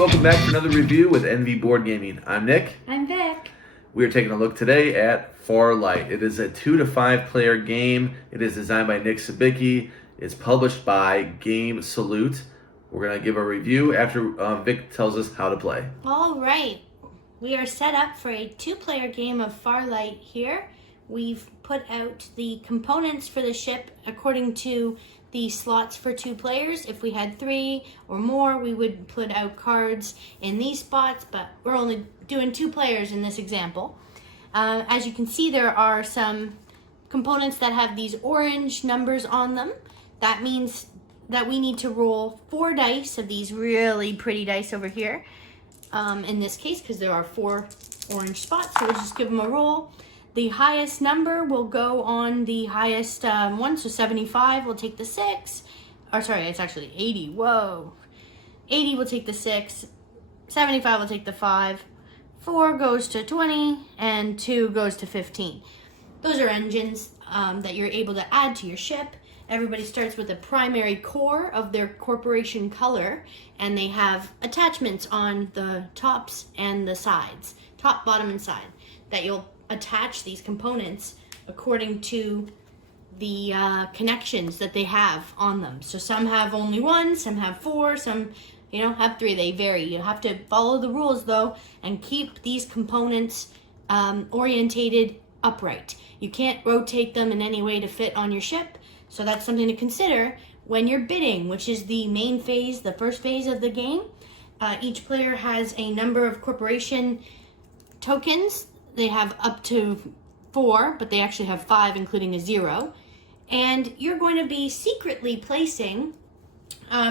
everybody, welcome back for another review with NV Board Gaming. I'm Nick. I'm Vic. We are taking a look today at Farlight. It is a 2 to 5 player game. It is designed by Nick Sabicki. It's published by Game Salute. We're going to give a review after Vic tells us how to play. All right. We are set up for a 2-player game of Farlight here. We've put out the components for the ship according to the slots for 2 players. If we had 3 or more, we would put out cards in these spots, but we're only doing 2 players in this example. As you can see, there are some components that have these orange numbers on them. That means that we need to roll 4 dice of these really pretty dice over here. In this case, because there are 4 orange spots, so we'll just give them a roll. The highest number will go on the highest one, so 75 will take the 6. Or sorry, it's actually 80. Whoa. 80 will take the 6. 75 will take the 5. 4 goes to 20, and 2 goes to 15. Those are engines that you're able to add to your ship. Everybody starts with a primary core of their corporation color, and they have attachments on the tops and the sides, top, bottom, and side, that you'll attach these components according to the connections that they have on them. So some have only 1, some have 4, some have 3. They vary. You have to follow the rules though and keep these components orientated upright. You can't rotate them in any way to fit on your ship. So that's something to consider when you're bidding, which is the main phase, the first phase of the game. Each player has a number of corporation tokens. They have up to 4, but they actually have 5, including a 0. And you're going to be secretly placing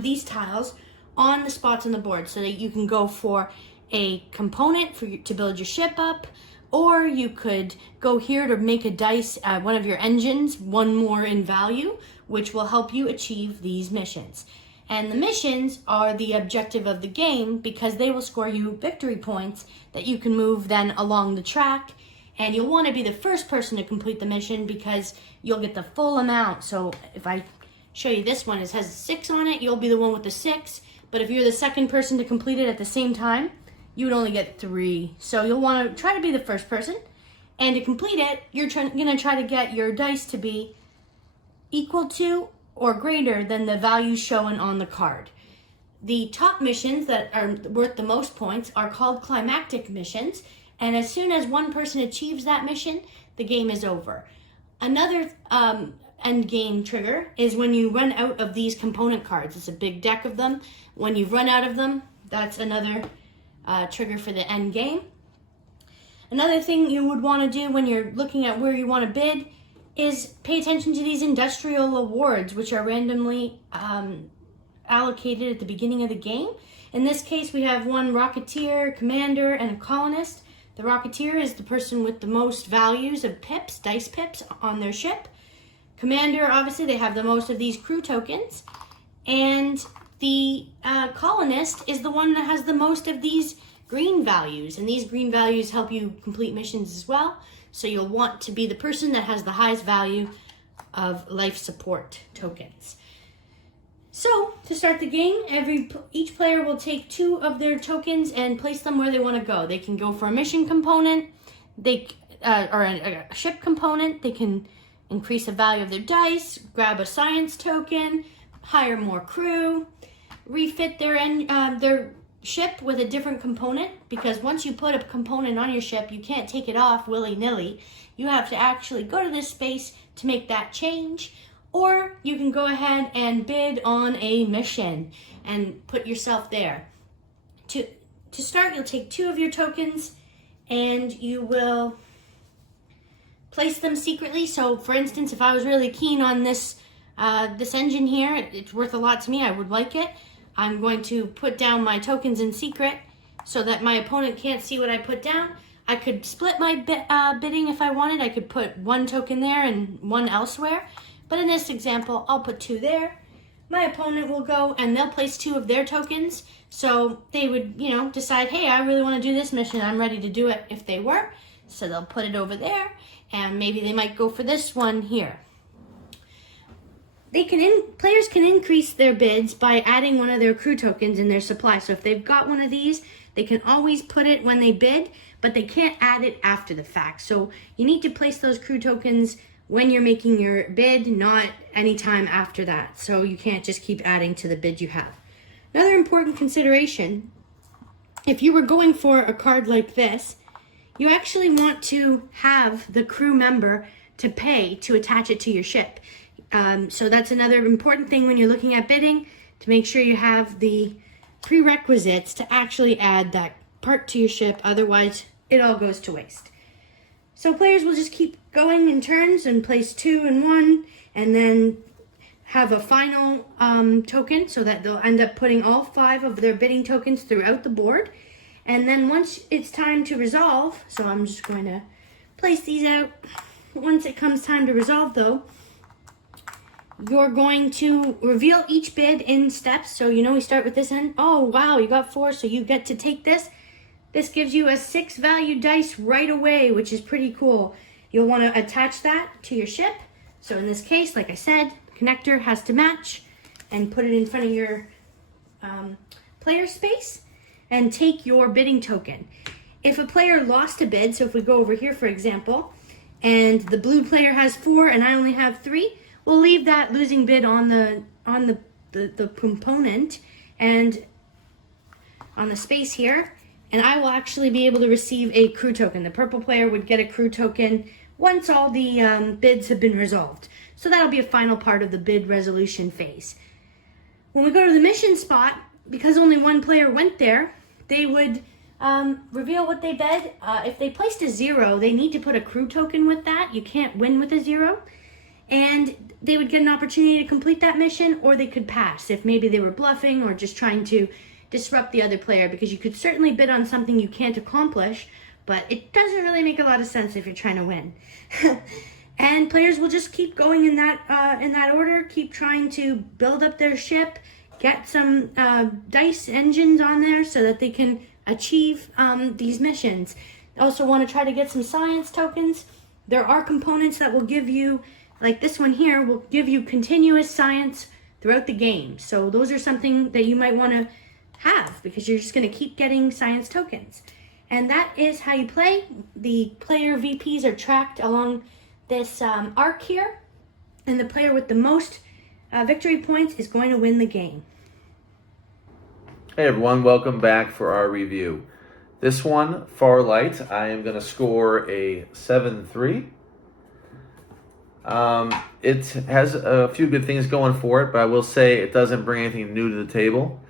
these tiles on the spots on the board so that you can go for a component to build your ship up, or you could go here to make a dice, one of your engines, 1 more in value, which will help you achieve these missions. And the missions are the objective of the game because they will score you victory points that you can move then along the track. And you'll want to be the first person to complete the mission because you'll get the full amount. So if I show you this one, it has a 6 on it, you'll be the one with the 6. But if you're the second person to complete it at the same time, you would only get 3. So you'll want to try to be the first person. And to complete it, you're going to try to get your dice to be equal to or greater than the value shown on the card. The top missions that are worth the most points are called climactic missions, and as soon as one person achieves that mission, the game is over. Another end game trigger is when you run out of these component cards. It's a big deck of them. When you've run out of them, that's another trigger for the end game. Another thing you would want to do when you're looking at where you want to bid is pay attention to these industrial awards, which are randomly allocated at the beginning of the game. In this case, we have 1 Rocketeer, Commander, and a Colonist. The Rocketeer is the person with the most values of pips, dice pips, on their ship. Commander, obviously, they have the most of these crew tokens. And the Colonist is the one that has the most of these green values. And these green values help you complete missions as well. So you'll want to be the person that has the highest value of life support tokens. So to start the game, each player will take 2 of their tokens and place them where they want to go. They can go for a mission component, or a ship component. They can increase the value of their dice, grab a science token, hire more crew, refit their ship with a different component, because once you put a component on your ship, you can't take it off willy-nilly. You have to actually go to this space to make that change, or you can go ahead and bid on a mission and put yourself there. To start, you'll take 2 of your tokens and you will place them secretly. So for instance, if I was really keen on this engine here, it's worth a lot to me, I would like it, I'm going to put down my tokens in secret so that my opponent can't see what I put down. I could split my bidding if I wanted. I could put 1 token there and 1 elsewhere. But in this example, I'll put 2 there. My opponent will go and they'll place 2 of their tokens. So they would, decide, hey, I really want to do this mission. I'm ready to do it if they were. So they'll put it over there. And maybe they might go for this one here. players can increase their bids by adding one of their crew tokens in their supply. So if they've got one of these, they can always put it when they bid, but they can't add it after the fact. So you need to place those crew tokens when you're making your bid, not anytime after that. So you can't just keep adding to the bid you have. Another important consideration, if you were going for a card like this, you actually want to have the crew member to pay to attach it to your ship. So that's another important thing when you're looking at bidding, to make sure you have the prerequisites to actually add that part to your ship. Otherwise, it all goes to waste. So players will just keep going in turns and place 2 and 1, and then have a final token, so that they'll end up putting all 5 of their bidding tokens throughout the board. And then once it's time to resolve, so I'm just going to place these out. Once it comes time to resolve though, you're going to reveal each bid in steps. So we start with this end. Oh wow, you got 4, so you get to take this. This gives you a 6 value dice right away, which is pretty cool. You'll want to attach that to your ship. So in this case, like I said, the connector has to match, and put it in front of your player space, and take your bidding token. If a player lost a bid, so if we go over here for example, and the blue player has 4 and I only have 3, we'll leave that losing bid on the component and on the space here, and I will actually be able to receive a crew token. The purple player would get a crew token once all the bids have been resolved. So that'll be a final part of the bid resolution phase. When we go to the mission spot, because only one player went there, they would reveal what they bid. If they placed a 0, they need to put a crew token with that. You can't win with a 0. And they would get an opportunity to complete that mission, or they could pass if maybe they were bluffing or just trying to disrupt the other player, because you could certainly bid on something you can't accomplish, but it doesn't really make a lot of sense if you're trying to win. And players will just keep going in that order, keep trying to build up their ship, get some dice engines on there so that they can achieve these missions. Also want to try to get some science tokens. There are components that will give you, like this one here, will give you continuous science throughout the game. So those are something that you might want to have, because you're just going to keep getting science tokens. And that is how you play. The player VPs are tracked along this arc here, and the player with the most victory points is going to win the game. Hey everyone, welcome back for our review. This one, Farlight, I am going to score a 7-3. It has a few good things going for it, but I will say it doesn't bring anything new to the table.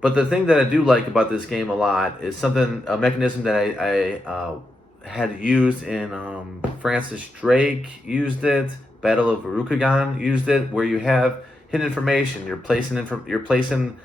But the thing that I do like about this game a lot is a mechanism that I had used in Francis Drake used it, Battle of Verucagan used it, where you have hidden information. You're placing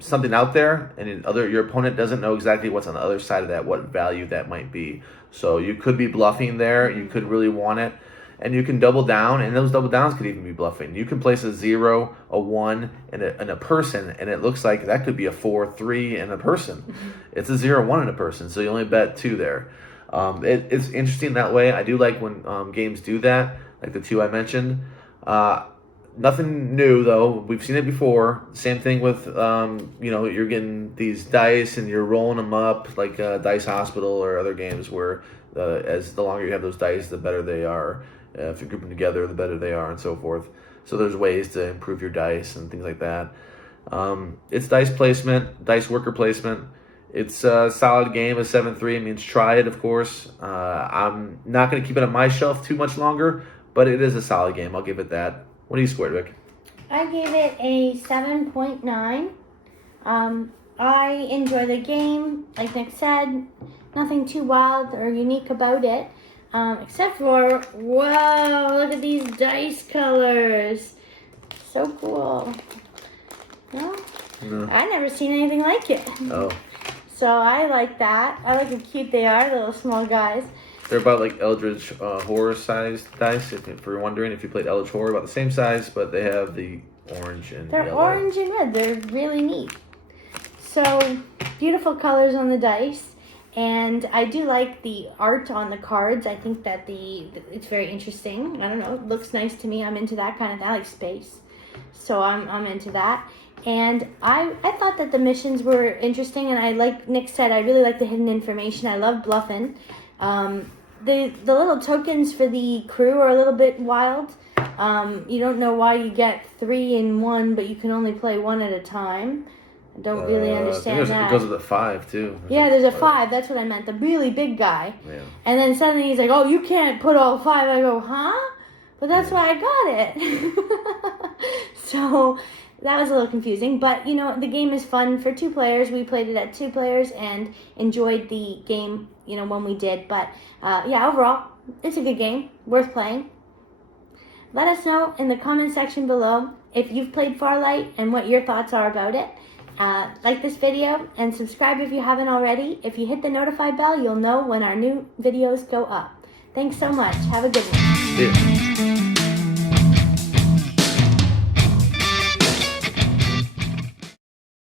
something out there, and your opponent doesn't know exactly what's on the other side of that, what value that might be. So you could be bluffing there. You could really want it. And you can double down, and those double downs could even be bluffing. You can place a 0, a 1, and a person, and it looks like that could be a 4, 3, and a person. Mm-hmm. It's a 0, 1, and a person, so you only bet 2 there. It's interesting that way. I do like when games do that, like the 2 I mentioned. Nothing new, though. We've seen it before. Same thing with, you're getting these dice, and you're rolling them up, like Dice Hospital or other games where the longer you have those dice, the better they are. If you group them together, the better they are, and so forth. So there's ways to improve your dice and things like that. It's dice placement, dice worker placement. It's a solid game. A 7-3. It means try it, of course. I'm not going to keep it on my shelf too much longer, but it is a solid game. I'll give it that. What do you score, Vic? I gave it a 7.9. I enjoy the game. Like Nick said, nothing too wild or unique about it. Except for, whoa, look at these dice colors. So cool. No? I've never seen anything like it. Oh. So I like that. I like how cute they are, little small guys. They're about like Eldritch Horror sized dice, if you're wondering. If you played Eldritch Horror, about the same size, but they have the orange and They're yellow. Orange and red. They're really neat. So, beautiful colors on the dice. And I do like the art on the cards. I think that it's very interesting. I don't know, it looks nice to me. I'm into that kind of, I like space. so I'm into that. And I thought that the missions were interesting, and I, like Nick said, I really like the hidden information. I love bluffing. The little tokens for the crew are a little bit wild. You don't know why you get 3 in 1, but you can only play 1 at a time. I don't really understand that. It goes with the 5 too. Yeah, there's a 5. That's what I meant. The really big guy. Yeah. And then suddenly he's like, "Oh, you can't put all 5." I go, "Huh?" But that's why I got it. So that was a little confusing. But, you know, the game is fun for 2 players. We played it at 2 players and enjoyed the game, you know, when we did. But, yeah, overall, it's a good game. Worth playing. Let us know in the comment section below if you've played Farlight and what your thoughts are about it. Like this video and subscribe if you haven't already. If you hit the notify bell, you'll know when our new videos go up. Thanks so much. Have a good one. Yeah.